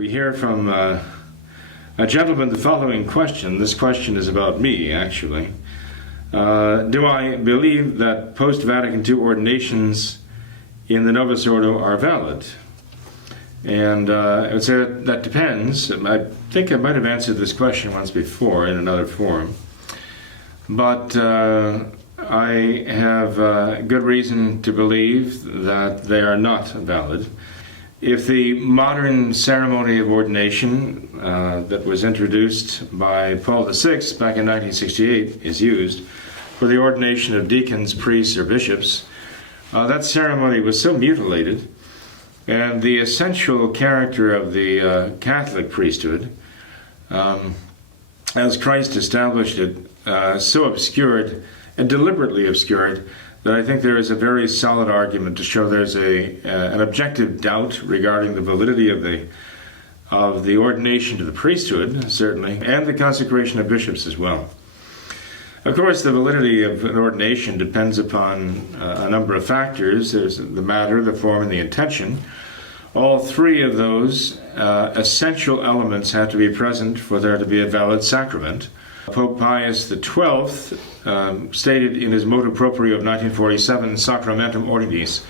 We hear from a gentleman the following question. This question is about me, actually. Do I believe that Post-Vatican II ordinations in the Novus Ordo are valid? And I would say that depends. I think I might have answered this question once before in another forum. But I have good reason to believe that they are not valid. If the modern ceremony of ordination that was introduced by Paul VI back in 1968 is used for the ordination of deacons, priests, or bishops, that ceremony was so mutilated, and the essential character of the Catholic priesthood, as Christ established it, so obscured and deliberately obscured, that I think there is a very solid argument to show there's an objective doubt regarding the validity of the ordination to the priesthood, certainly, and the consecration of bishops as well. Of course, the validity of an ordination depends upon a number of factors. There's the matter, the form, and the intention. All three of those essential elements have to be present for there to be a valid sacrament. Pope Pius XII stated in his motu proprio of 1947, Sacramentum Ordinis,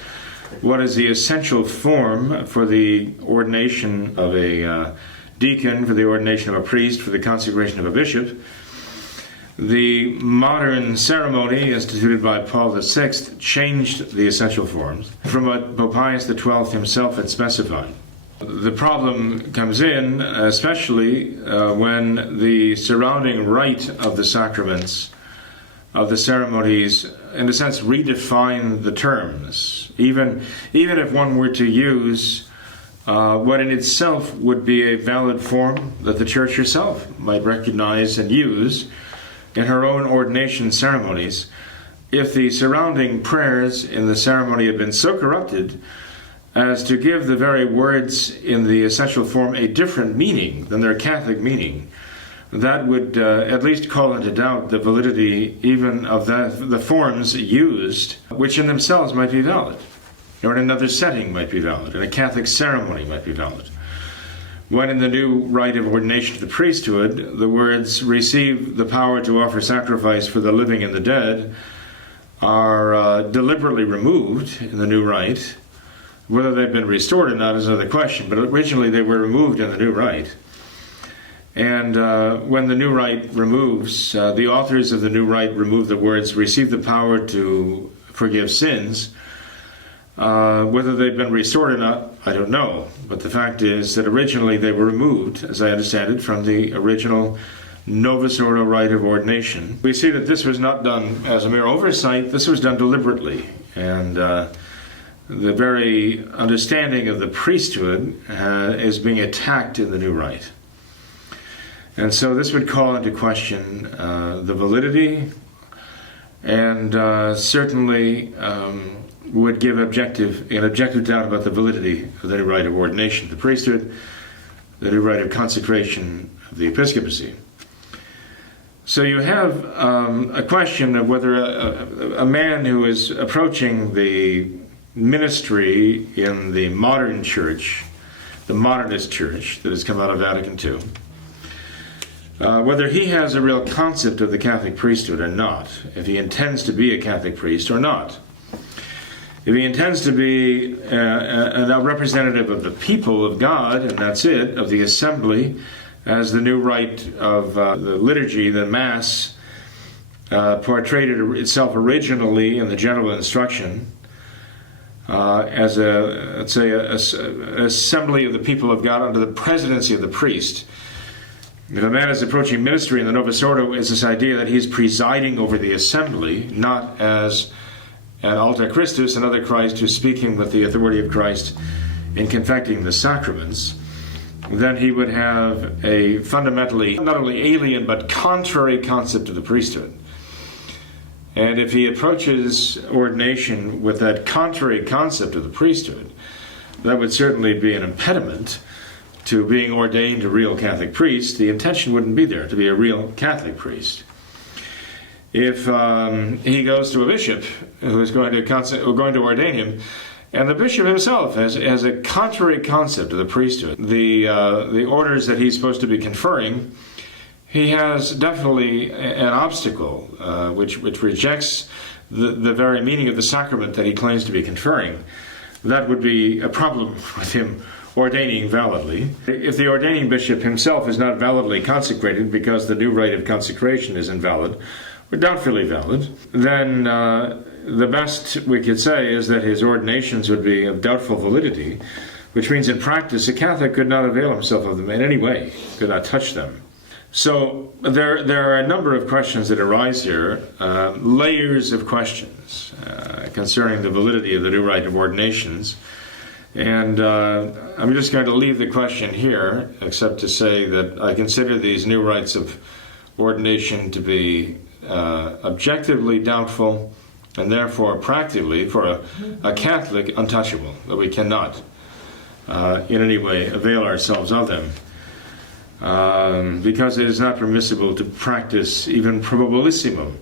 what is the essential form for the ordination of a deacon, for the ordination of a priest, for the consecration of a bishop. The modern ceremony instituted by Paul VI changed the essential forms from what Pope Pius XII himself had specified. The problem comes in, especially when the surrounding rite of the sacraments, of the ceremonies, in a sense, redefine the terms. Even if one were to use what in itself would be a valid form that the Church herself might recognize and use in her own ordination ceremonies, if the surrounding prayers in the ceremony had been so corrupted as to give the very words in the essential form a different meaning than their Catholic meaning, that would at least call into doubt the validity even of the forms used, which in themselves might be valid, or in another setting might be valid, in a Catholic ceremony might be valid. When in the new rite of ordination to the priesthood, the words "receive the power to offer sacrifice for the living and the dead" are deliberately removed in the new rite. Whether they've been restored or not is another question, but originally they were removed in the new rite. And when the new rite removes, the authors of the new rite remove the words "receive the power to forgive sins." Whether they've been restored or not, I don't know. But the fact is that originally they were removed, as I understand it, from the original Novus Ordo rite of ordination. We see that this was not done as a mere oversight, this was done deliberately. And the very understanding of the priesthood is being attacked in the new rite. And so this would call into question the validity, and certainly would give an objective doubt about the validity of the new rite of ordination of the priesthood, the new rite of consecration of the episcopacy. So you have a question of whether a man who is approaching the ministry in the modern church, the modernist church that has come out of Vatican II, whether he has a real concept of the Catholic priesthood or not, if he intends to be a Catholic priest or not. If he intends to be a representative of the people of God, and that's it, of the assembly, as the new rite of the liturgy, the Mass, portrayed itself originally in the general instruction, as an assembly of the people of God under the presidency of the priest. If a man is approaching ministry in the Novus Ordo, is this idea that he's presiding over the assembly, not as an alter Christus, another Christ who's speaking with the authority of Christ in confecting the sacraments, then he would have a fundamentally not only alien but contrary concept of the priesthood. And if he approaches ordination with that contrary concept of the priesthood, that would certainly be an impediment to being ordained a real Catholic priest. The intention wouldn't be there to be a real Catholic priest. If he goes to a bishop who is going to ordain him, And the bishop himself has a contrary concept of the priesthood. The orders that he's supposed to be conferring, he has definitely an obstacle which rejects the very meaning of the sacrament that he claims to be conferring. That would be a problem with him ordaining validly. If the ordaining bishop himself is not validly consecrated because the new rite of consecration is invalid, or doubtfully valid, then the best we could say is that his ordinations would be of doubtful validity, which means in practice a Catholic could not avail himself of them in any way, could not touch them. So there are a number of questions that arise here, layers of questions concerning the validity of the new rite of ordinations. And I'm just going to leave the question here, except to say that I consider these new rites of ordination to be objectively doubtful, and therefore practically, for a Catholic, untouchable, that we cannot in any way avail ourselves of them. Because it is not permissible to practice even probabilissimum,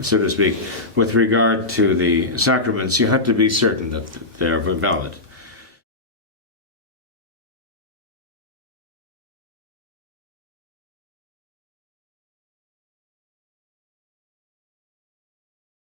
so to speak, with regard to the sacraments. You have to be certain that they are valid.